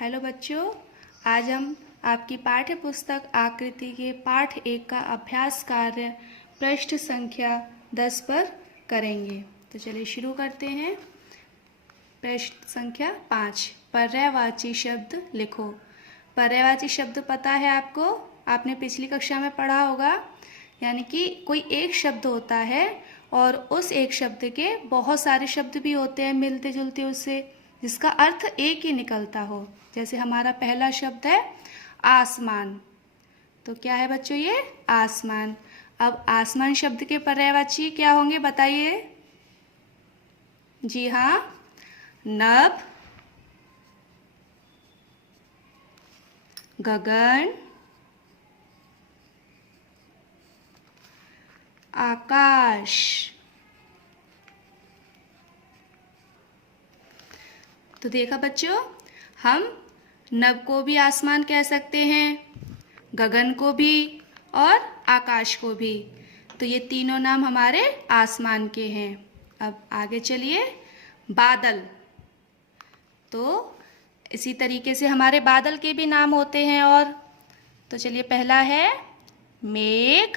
Hello बच्चों, आज हम आपकी पाठ्य पुस्तक आकृति के पाठ 1 का अभ्यास कार्य पृष्ठ संख्या 10 पर करेंगे। तो चलिए शुरू करते हैं। पृष्ठ संख्या 5, पर्यायवाची शब्द लिखो। पर्यायवाची शब्द पता है आपको, आपने पिछली कक्षा में पढ़ा होगा। यानी कि कोई एक शब्द होता है और उस एक शब्द के बहुत सारे शब्द भी होते हैं मिलते जुलते उससे, जिसका अर्थ एक ही निकलता हो। जैसे हमारा पहला शब्द है आसमान। तो क्या है बच्चों, ये आसमान। अब आसमान शब्द के पर्यायवाची क्या होंगे बताइए। जी हाँ, नभ, गगन, आकाश। तो देखा बच्चों, हम नभ को भी आसमान कह सकते हैं, गगन को भी और आकाश को भी। तो ये तीनों नाम हमारे आसमान के हैं। अब आगे चलिए, बादल। तो इसी तरीके से हमारे बादल के भी नाम होते हैं। और तो चलिए, पहला है मेघ।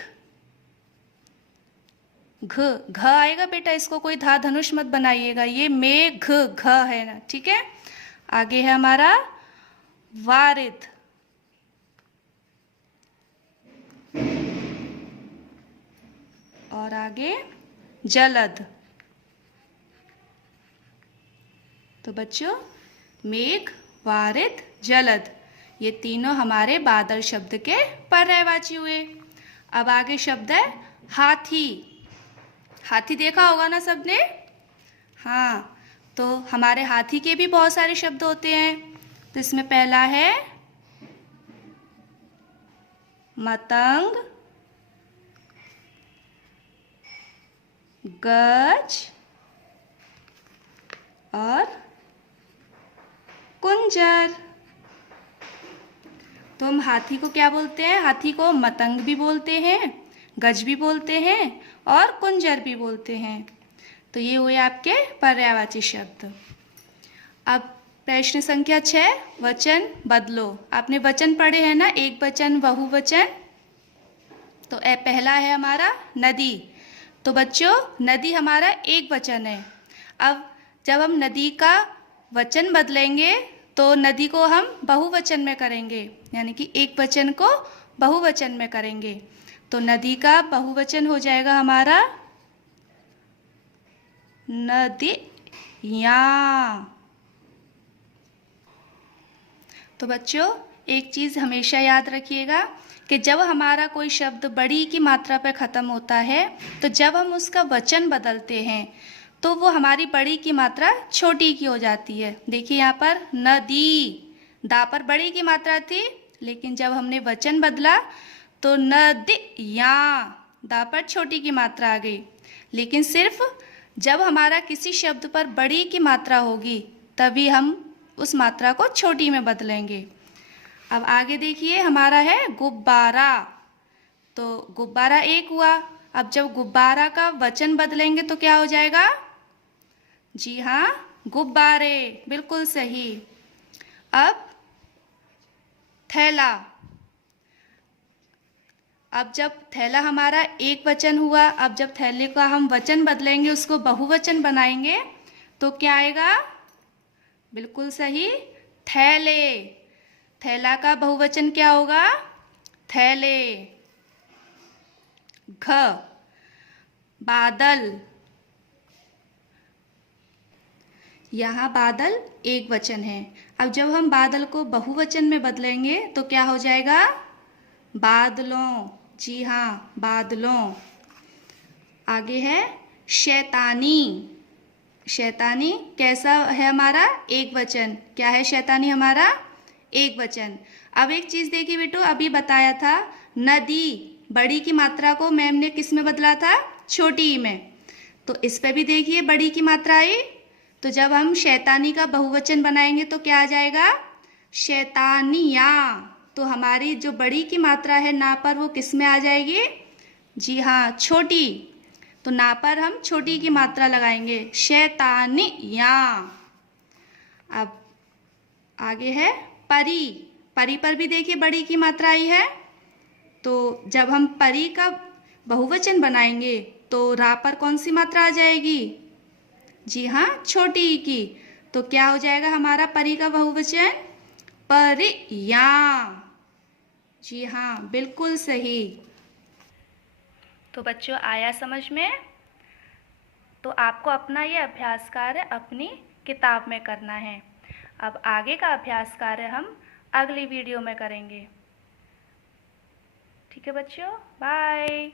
घ आएगा बेटा, इसको कोई धा धनुष मत बनाइएगा, ये मेघ घ है ना, ठीक है। आगे है हमारा वारिद। और आगे जलद। तो बच्चों, मेघ, वारिद, जलद, ये तीनों हमारे बादल शब्द के पर्यायवाची हुए। अब आगे शब्द है हाथी। हाथी देखा होगा ना सबने। हाँ, तो हमारे हाथी के भी बहुत सारे शब्द होते हैं। तो इसमें पहला है मतंग, गज और कुंजर। तो हम हाथी को क्या बोलते हैं? हाथी को मतंग भी बोलते हैं, गज भी बोलते हैं और कुंजर भी बोलते हैं। तो ये हुए आपके पर्यायवाची शब्द। अब प्रश्न संख्या 6, वचन बदलो। आपने वचन पढ़े हैं ना, एक वचन, बहुवचन। तो पहला है हमारा नदी। तो बच्चों, नदी हमारा एक वचन है। अब जब हम नदी का वचन बदलेंगे तो नदी को हम बहुवचन में करेंगे, यानी कि एक वचन को बहुवचन में करेंगे। तो नदी का बहुवचन हो जाएगा हमारा नदियाँ। तो बच्चों, एक चीज़ हमेशा याद रखिएगा कि जब हमारा कोई शब्द बड़ी की मात्रा पर ख़त्म होता है, तो जब हम उसका वचन बदलते हैं तो वो हमारी बड़ी की मात्रा छोटी की हो जाती है। देखिए यहाँ पर नदी, दा पर बड़ी की मात्रा थी, लेकिन जब हमने वचन बदला तो नदियाँ, दा पर छोटी की मात्रा आ गई। लेकिन सिर्फ जब हमारा किसी शब्द पर बड़ी की मात्रा होगी तभी हम उस मात्रा को छोटी में बदलेंगे। अब आगे देखिए, हमारा है गुब्बारा। तो गुब्बारा एक हुआ। अब जब गुब्बारा का वचन बदलेंगे तो क्या हो जाएगा? जी हाँ, गुब्बारे, बिल्कुल सही। अब थैला। अब जब थैला हमारा एक वचन हुआ, अब जब थैले का हम वचन बदलेंगे, उसको बहुवचन बनाएंगे, तो क्या आएगा? बिल्कुल सही, थैले। थैला का बहुवचन क्या होगा? थैले। घ, बादल। यहाँ बादल एक वचन है। अब जब हम बादल को बहुवचन में बदलेंगे तो क्या हो जाएगा? बादलों। जी हाँ, बादलों। आगे है शैतानी। शैतानी कैसा है हमारा? एक वचन। क्या है शैतानी हमारा? एक वचन। अब एक चीज़ देखिए बेटो, अभी बताया था नदी, बड़ी की मात्रा को मैम ने किस में बदला था? छोटी में। तो इस पे भी देखिए बड़ी की मात्रा आई। तो जब हम शैतानी का बहुवचन बनाएंगे तो क्या आ जाएगा? शैतानियाँ। तो हमारी जो बड़ी की मात्रा है ना पर, वो किस में आ जाएगी? जी हाँ, छोटी। तो ना पर हम छोटी की मात्रा लगाएंगे, शैतानियाँ। अब आगे है परी, परी पर भी देखिए बड़ी की मात्रा आई है। तो जब हम परी का बहुवचन बनाएंगे तो रा पर कौन सी मात्रा आ जाएगी? जी हाँ, छोटी ई की। तो क्या हो जाएगा हमारा परी का बहुवचन? परियां। जी हाँ, बिल्कुल सही। तो बच्चों आया समझ में? तो आपको अपना ये अभ्यास कार्य अपनी किताब में करना है। अब आगे का अभ्यास कार्य हम अगली वीडियो में करेंगे। ठीक है बच्चों, बाय।